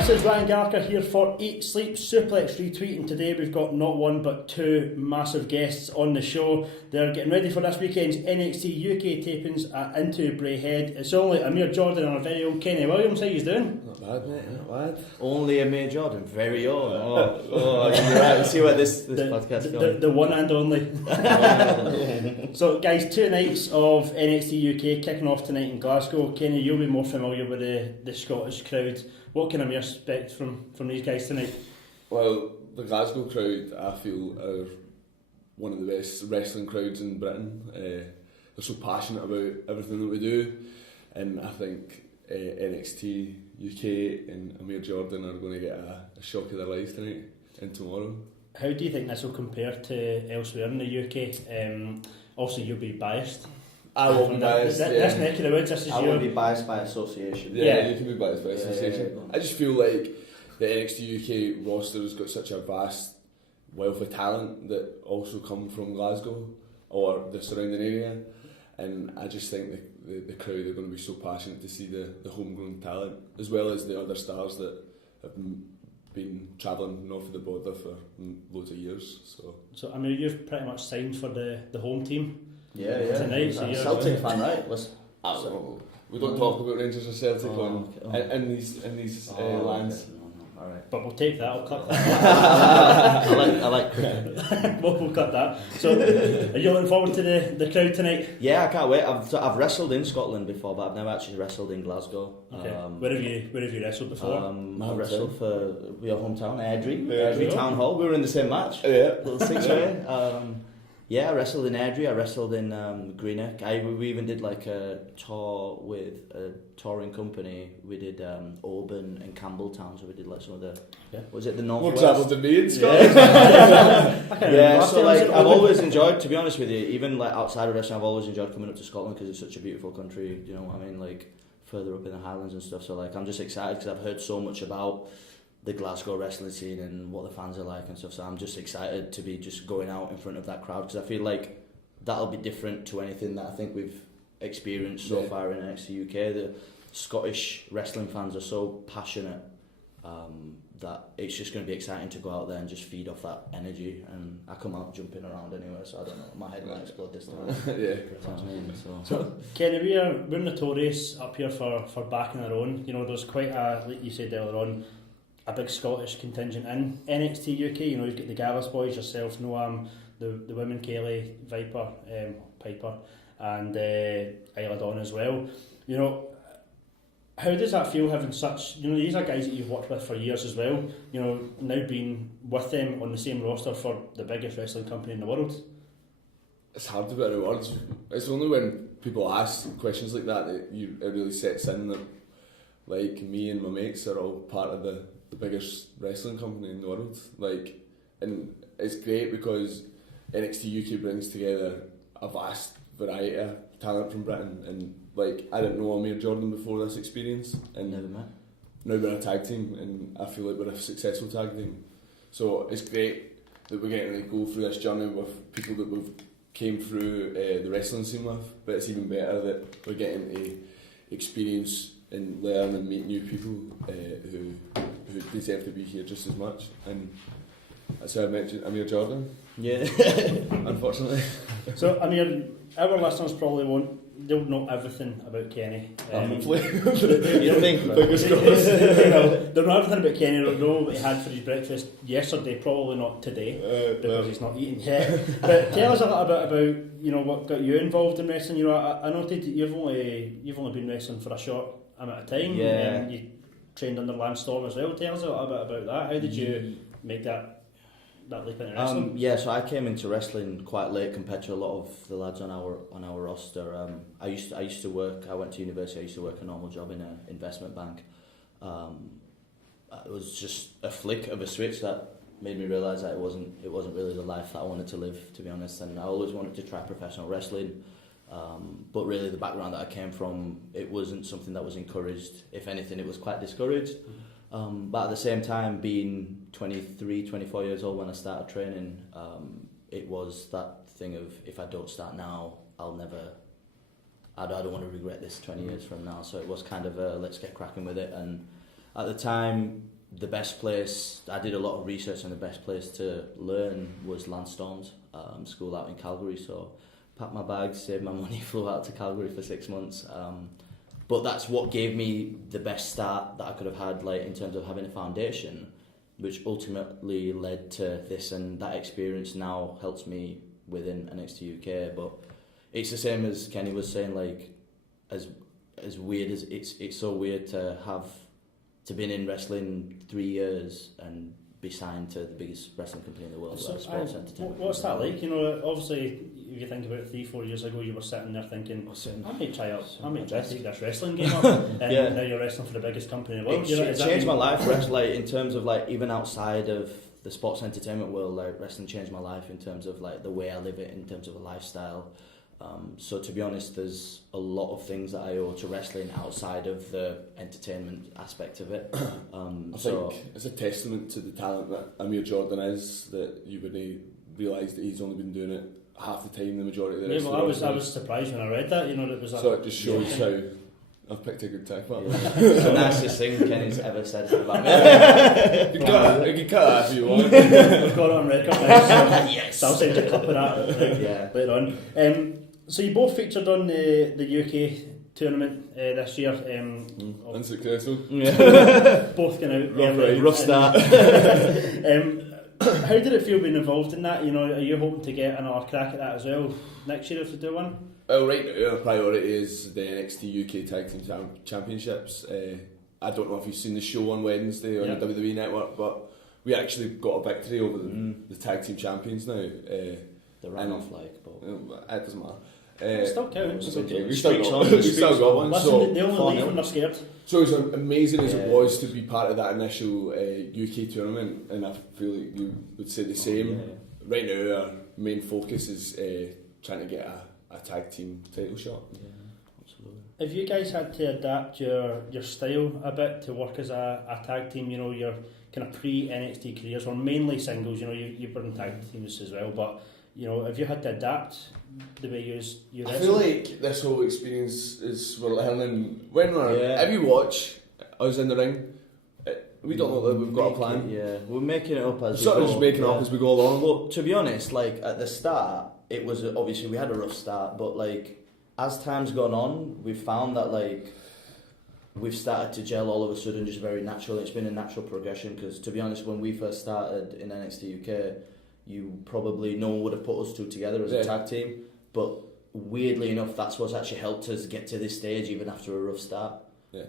This is Ryan Gallagher here for Eat, Sleep, Suplex Retweet, and today we've got not one but two massive guests on the show. They're getting ready for this weekend's NXT UK tapings at Intu Braehead. It's only Amir Jordan and our very own Kenny Williams. How you doing? Not bad, mate, not bad. Only Amir Jordan, very own. You're right. You see where this podcast is going. The one and only. So, guys, 2 nights of NXT UK kicking off tonight in Glasgow. Kenny, you'll be more familiar with the Scottish crowd. What can Amir expect from these guys tonight? Well, the Glasgow crowd, I feel, are one of the best wrestling crowds in Britain. They're so passionate about everything that we do, and I think NXT UK and Amir Jordan are going to get a shock of their lives tonight and tomorrow. How do you think this will compare to elsewhere in the UK? Also, you'll be biased. I won't be biased. This neck of the woods, this is I won't be biased by association. Yeah, you can be biased by association. Yeah. I just feel like the NXT UK roster has got such a vast wealth of talent that also come from Glasgow or the surrounding area, and I just think the crowd are going to be so passionate to see the homegrown talent as well as the other stars that have been travelling north of the border for loads of years. So I mean, you've pretty much signed for the home team. Yeah. Tonight, so Celtic fan, right? We don't talk about Rangers or Celtic in these lands. All right. But we'll take that. I'll cut that. I like cricket. We'll cut that. So, are you looking forward to the crowd tonight? Yeah, I can't wait. I've wrestled in Scotland before, but I've never actually wrestled in Glasgow. Okay. Where have you wrestled before? I wrestled for your hometown, Airdrie Town Hall. We were in the same match. Yeah. Little 6-way. Yeah, I wrestled in Airdrie, I wrestled in Greenock. We even did like a tour with a touring company. We did Auburn and Campbelltown, so we did like some of the... Yeah. Was it the North More West? travel to me in Scotland. Yeah, so like I've always enjoyed, to be honest with you, even like outside of wrestling, I've always enjoyed coming up to Scotland because it's such a beautiful country, you know what I mean, like further up in the Highlands and stuff. So like I'm just excited because I've heard so much about the Glasgow wrestling scene and what the fans are like and stuff, so I'm just excited to be just going out in front of that crowd because I feel like that'll be different to anything that I think we've experienced so far in NXT UK. The Scottish wrestling fans are so passionate that it's just going to be exciting to go out there and just feed off that energy, and I come out jumping around anyway, so I don't know, my head might explode this time. So Kenny, we're notorious up here for backing our own. You know, there's quite a, like you said earlier on, a big Scottish contingent in NXT UK. You know, you've got the Gallus boys, yourself, Noam, the women, Kaylee, Viper, Piper, and Isla Dawn as well. You know, how does that feel having such, you know, these are guys that you've worked with for years as well, you know, now being with them on the same roster for the biggest wrestling company in the world? It's hard to put into words. It's only when people ask questions like that it really sets in that, like, me and my mates are all part of the biggest wrestling company in the world. Like, and it's great because NXT UK brings together a vast variety of talent from Britain, and like I didn't know Amir Jordan before this experience, and Never met. Now we're a tag team, and I feel like we're a successful tag team. So it's great that we're getting to go through this journey with people that we've came through the wrestling scene with, but it's even better that we're getting to experience and learn and meet new people who deserve to be here just as much. And that's how I mentioned Amir Jordan. Yeah. Unfortunately. So Amir, our listeners probably they'll know everything about Kenny. Hopefully. You don't think? They'll know everything about Kenny. They'll know what he had for his breakfast yesterday, probably not today, because he's not eating yet. But tell us a little bit about, you know, what got you involved in wrestling. You know, I noted that you've only been wrestling for a short amount of time. Yeah. You trained under Lance Storm as well. Tell us a little bit about that. How did you make that leap into wrestling? Yeah, so I came into wrestling quite late compared to a lot of the lads on our roster. I used to work. I went to university. I used to work a normal job in an investment bank. It was just a flick of a switch that made me realise that it wasn't really the life that I wanted to live, to be honest. And I always wanted to try professional wrestling. But really the background that I came from, it wasn't something that was encouraged. If anything, it was quite discouraged. But at the same time, being 23, 24 years old when I started training, it was that thing of, if I don't start now, I don't want to regret this 20 years from now. So it was kind of let's get cracking with it. And at the time, the best place, I did a lot of research, and the best place to learn was Lance Storm's school out in Calgary. So packed my bags, saved my money, flew out to Calgary for 6 months. But that's what gave me the best start that I could have had, like in terms of having a foundation, which ultimately led to this, and that experience now helps me within NXT UK. But it's the same as Kenny was saying, like as weird as it's so weird to have to been in wrestling 3 years and be signed to the biggest wrestling company in the world, So, like Sports Entertainment. what's that like? You know, obviously, if you think about it, 3-4 years ago, you were sitting there thinking, I might try to take this wrestling game up, and now you're wrestling for the biggest company in the world. It changed my life, like in terms of like even outside of the sports entertainment world, like wrestling changed my life in terms of like the way I live it, in terms of a lifestyle. So to be honest, there's a lot of things that I owe to wrestling outside of the entertainment aspect of it. I think it's a testament to the talent that Amir Jordan is, that you wouldn't realise that he's only been doing it half the time the majority of the rest of the I was surprised when I read that, you know, it was so it just shows how I've picked a good tag partner. It's the nicest thing Kenny's ever said about me. You can cut that if you want. We've got it on record now, so, Yes. so I'll send you a clip of that later on. So you both featured on the UK tournament this year. Unsuccessful. Both going out Rough start. How did it feel being involved in that? You know, are you hoping to get another crack at that as well next year if you do one? Well, right now our priority is the NXT UK Tag Team Championships. I don't know if you've seen the show on Wednesday on the WWE Network, but we actually got a victory over the Tag Team Champions now. The runoff, but it doesn't matter. It still counts. It's okay. We Streaks still got one. Listen, So they only leave when they're scared. So as amazing as it was to be part of that initial UK tournament, and I feel like you would say the same. Right now our main focus is trying to get a tag team title shot. Yeah, absolutely. Have you guys had to adapt your style a bit to work as a tag team? You know, your kind of pre-NXT careers were mainly singles. You know, you've been in tag teams as well, but you know, have you had to adapt the way you I feel like this whole experience is we're learning when if you watch us in the ring, we don't know that we've got a plan. Yeah, we're making it up as we sort go. Of just making it up as we go along. Well, to be honest, like at the start, it was obviously we had a rough start, but like as time's gone on, we've found that like we've started to gel all of a sudden, just very natural. It's been a natural progression because, to be honest, when we first started in NXT UK, no one would have put us two together as a tag team, but weirdly enough, that's what's actually helped us get to this stage even after a rough start. Yeah.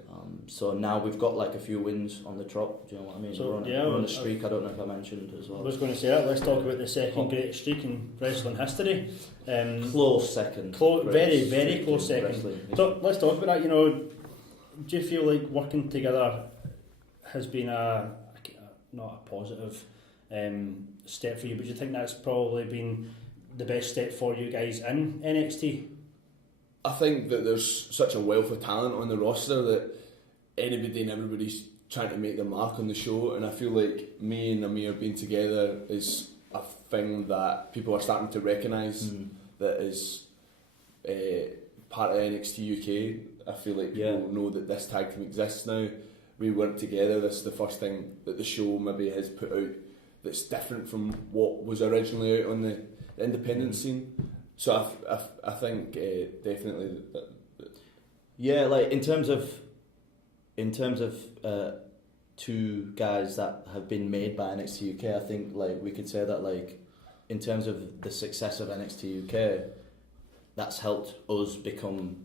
So now we've got like a few wins on the trot. Do you know what I mean? So, we're on a streak. I don't know if I mentioned as well. I was going to say that. Let's talk about the second greatest streak in wrestling history. Close second. Very, very close second. So let's talk about that. You know, do you feel like working together has been not a positive step for you, but do you think that's probably been the best step for you guys in NXT? I think that there's such a wealth of talent on the roster that anybody and everybody's trying to make their mark on the show, and I feel like me and Amir being together is a thing that people are starting to recognise that is part of NXT UK. I feel like people know that this tag team exists now. We work together. This is the first thing that the show maybe has put out that's different from what was originally out on the independent scene. So I think definitely that. Yeah, like in terms of two guys that have been made by NXT UK, I think like we could say that like in terms of the success of NXT UK, that's helped us become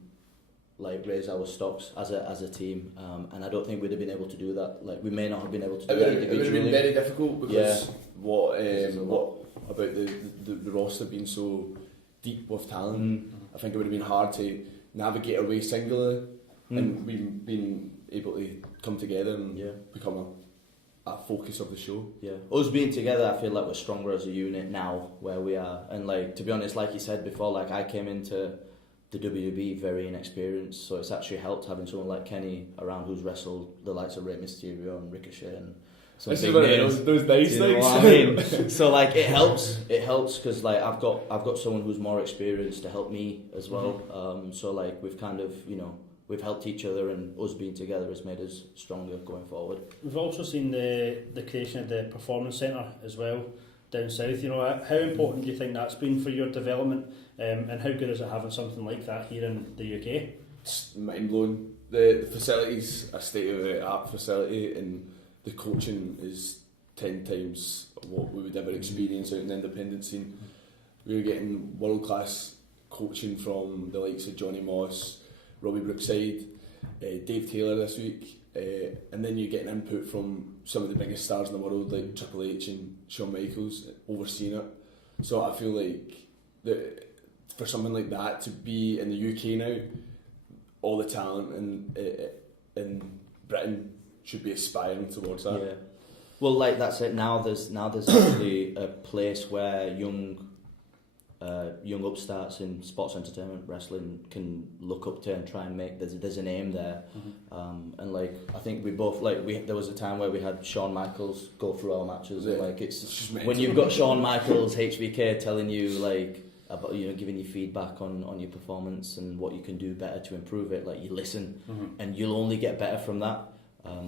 like raise our stocks as a team, and I don't think we'd have been able to do that. Like we may not have been able to do that individually. It would have been very difficult because what about the roster being so deep with talent. I think it would have been hard to navigate our way singularly, and we've been able to come together and become a focus of the show. Yeah, us being together, I feel like we're stronger as a unit now where we are. And like to be honest, like you said before, like I came into the WWE very inexperienced, so it's actually helped having someone like Kenny around who's wrestled the likes of Rey Mysterio and Ricochet and this is those nice things. I mean? So like it helps because like I've got someone who's more experienced to help me as well. So like we've kind of we've helped each other, and us being together has made us stronger going forward. We've also seen the creation of the Performance Centre as well down south. You know, how important do you think that's been for your development, and how good is it having something like that here in the UK? It's mind blowing. The facilities are state of the art facility, and the coaching is 10 times what we would ever experience out in the independent scene. We're getting world class coaching from the likes of Johnny Moss, Robbie Brookside, Dave Taylor this week, and then you're getting input from some of the biggest stars in the world like Triple H and Shawn Michaels overseeing it. So I feel like for something like that to be in the UK now, all the talent in Britain should be aspiring towards that. Yeah. Well, like that's it. Now there's actually a place where young upstarts in sports entertainment wrestling can look up to and try and make there's a name there. And like I think we both there was a time where we had Shawn Michaels go through our matches, and like it's when you've got Shawn Michaels HBK telling you like about, you know, giving you feedback on your performance and what you can do better to improve it, like you listen, and you'll only get better from that.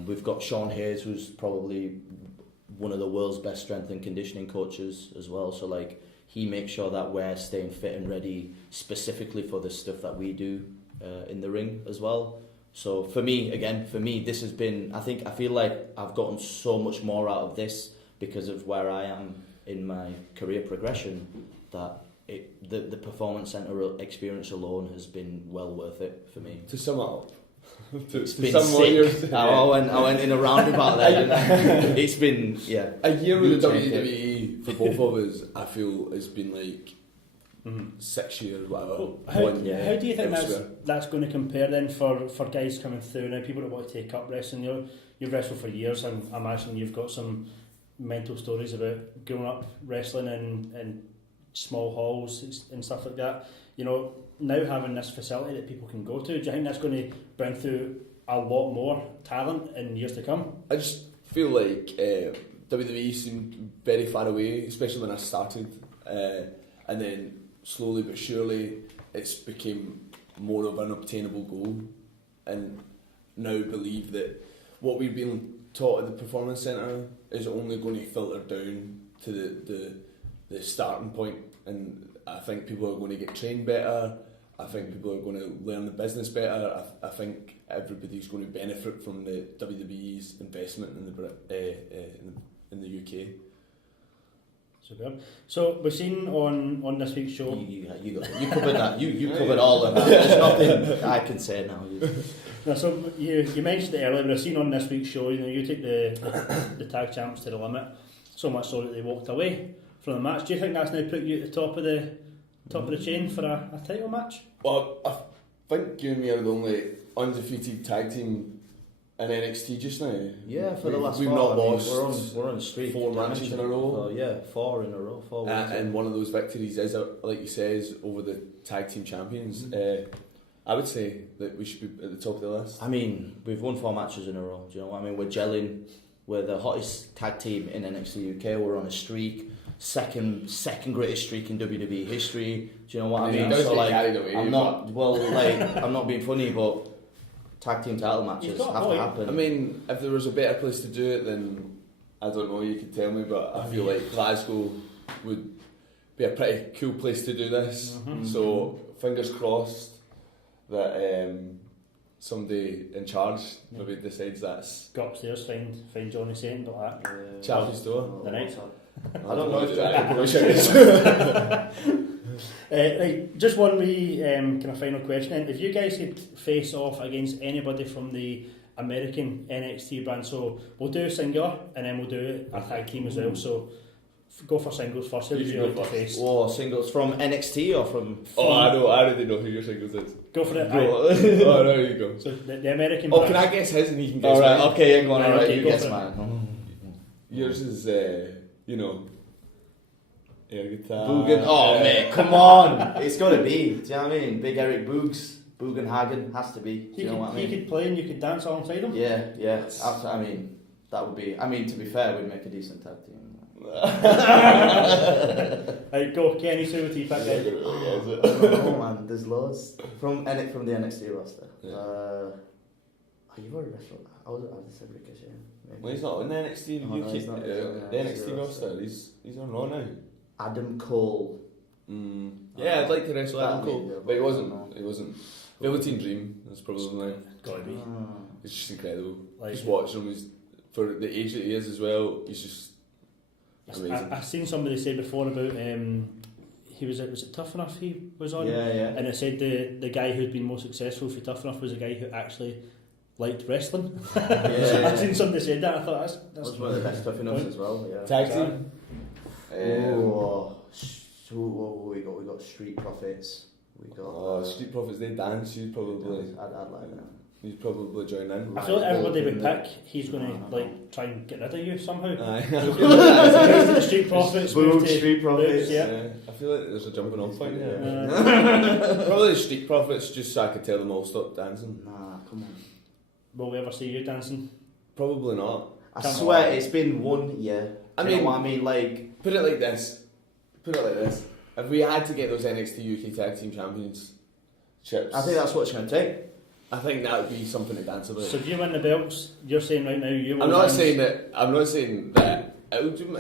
We've got Sean Hayes, who's probably one of the world's best strength and conditioning coaches as well, so like he makes sure that we're staying fit and ready specifically for the stuff that we do in the ring as well. So for me, this has been, I feel like I've gotten so much more out of this because of where I am in my career progression, that the Performance Centre experience alone has been well worth it for me. To sum up, it's been sick. I went in a roundabout there, didn't I? It's been, yeah. A year with the WWE for both of us, I feel, has been like 6 years, whatever. Well, how do you think that's going to compare then for guys coming through now, people that want to take up wrestling? You've wrestled for years, and I imagine you've got some mental stories about growing up wrestling in small halls and stuff like that. You know, now having this facility that people can go to, do you think that's going to bring through a lot more talent in years to come? I just feel like WWE seemed very far away, especially when I started, and then slowly but surely it's became more of an obtainable goal, and now believe that what we've been taught at the Performance Centre is only going to filter down to the starting point, and I think people are going to get trained better. I think people are going to learn the business better. I think everybody's going to benefit from the WWE's investment in the UK. Superb. So we've seen on this week's show. You covered that. You covered all of that. There's nothing I can say now. No, so you mentioned it earlier, but I've seen on this week's show, you know, you take the tag champs to the limit, so much so that they walked away from the match. Do you think that's now put you at the top of the chain for a title match? Well, I think you and me are the only undefeated tag team in NXT just now. Yeah, for the last we've 4. not lost. We're on a streak. 4 matches in a row. Yeah, 4 in a row. 4 wins. And one of those victories is, like you say, over the tag team champions. I would say that we should be at the top of the list. I mean, we've won 4 matches in a row. Do you know what I mean? We're gelling. We're the hottest tag team in NXT UK. We're on a streak. Second greatest streak in WWE history. Do you know what I mean? So like, I'm not being funny, but tag team title matches have to happen. I mean, if there was a better place to do it, then I don't know. You could tell me, but I feel like Glasgow would be a pretty cool place to do this. So fingers crossed that somebody in charge maybe decides that's. Go upstairs, find Johnny Saint, like that. Charlie's door. The night. I don't know if right, just one wee kind of final question then. If you guys could face off against anybody from the American NXT brand, so we'll do a singular and then we'll do a tag team as well, so go for singles first. Who would you like to face? Oh, singles from NXT or from... Oh, I already know who your singles is. Go for it. Oh, there you go. So the American brand. Can I guess his and he can guess mine? Alright, okay, go on, alright, you go guess mine. Yours is, air guitar. Boogan. Oh, mate, come on. It's got to be. Do you know what I mean? Big Eric Bugenhagen has to be. Do you know what I mean? He could play and you could dance alongside him. Yeah. I mean, that would be... I mean, to be fair, we'd make a decent tag team. Right, go, Kenny, who would you pick then? Oh man, there's loads from the NXT roster. Yeah. You've already wrestled. I would have said Ricochet. Maybe. Well, he's not in the NXT UK. No, he's not. The NXT roster. He's on Raw now. Adam Cole. Yeah, I'd like to wrestle Adam Cole, but he wasn't. No. He wasn't. Velveteen Dream is probably Gotta be. it's just incredible. Like, just watching him, for the age that he is as well. He's just amazing. I've seen somebody say before about was it Tough Enough he was on? Yeah. And it said the guy who'd been most successful for Tough Enough was a guy who actually liked wrestling. I've seen somebody say that. I thought that's one of the best Tough Enoughs as well. Yeah. Tag team. What we got? We got Street Profits. We got Street Profits. They dance. You'd probably. I'd like that. You'd probably join in. I feel like everybody would pick. He's going to try and get rid of you somehow. Aye. Move to the Street Profits. Boom, Street Profits. Yeah. I feel like there's a jumping off point here. Probably the Street Profits, just so I could tell them all stop dancing. Nah, come on. Will we ever see you dancing? Probably not. I swear it's been 1 year. I You mean, know what I mean? Like, put it like this. If we had to get those NXT UK Tag Team Championships, I think that's what it's going to take. I think that would be something to dance about. So if you win the belts, you're saying right now you will I'm not dance. saying that. It would do.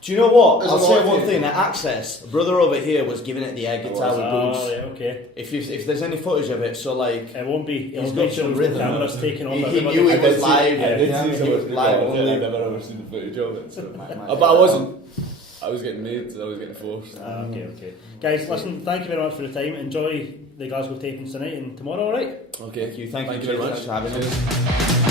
Do you know what? There's I'll a say lot one of thing. At Access, brother over here was giving it the air guitar with boobs. Oh, yeah, okay. If there's any footage of it, so like It won't be. He's It'll got make sure some the rhythm. camera's taking off. He everybody. knew it was live. I did see He was some live I've only. never ever seen the footage of it. So. My But I wasn't. I was getting made. I was getting forced. Okay. Guys, listen, thank you very much for the time. Enjoy the Glasgow tapings tonight and tomorrow, alright? Okay. Thank you very Cheers, much for having Cheers. us.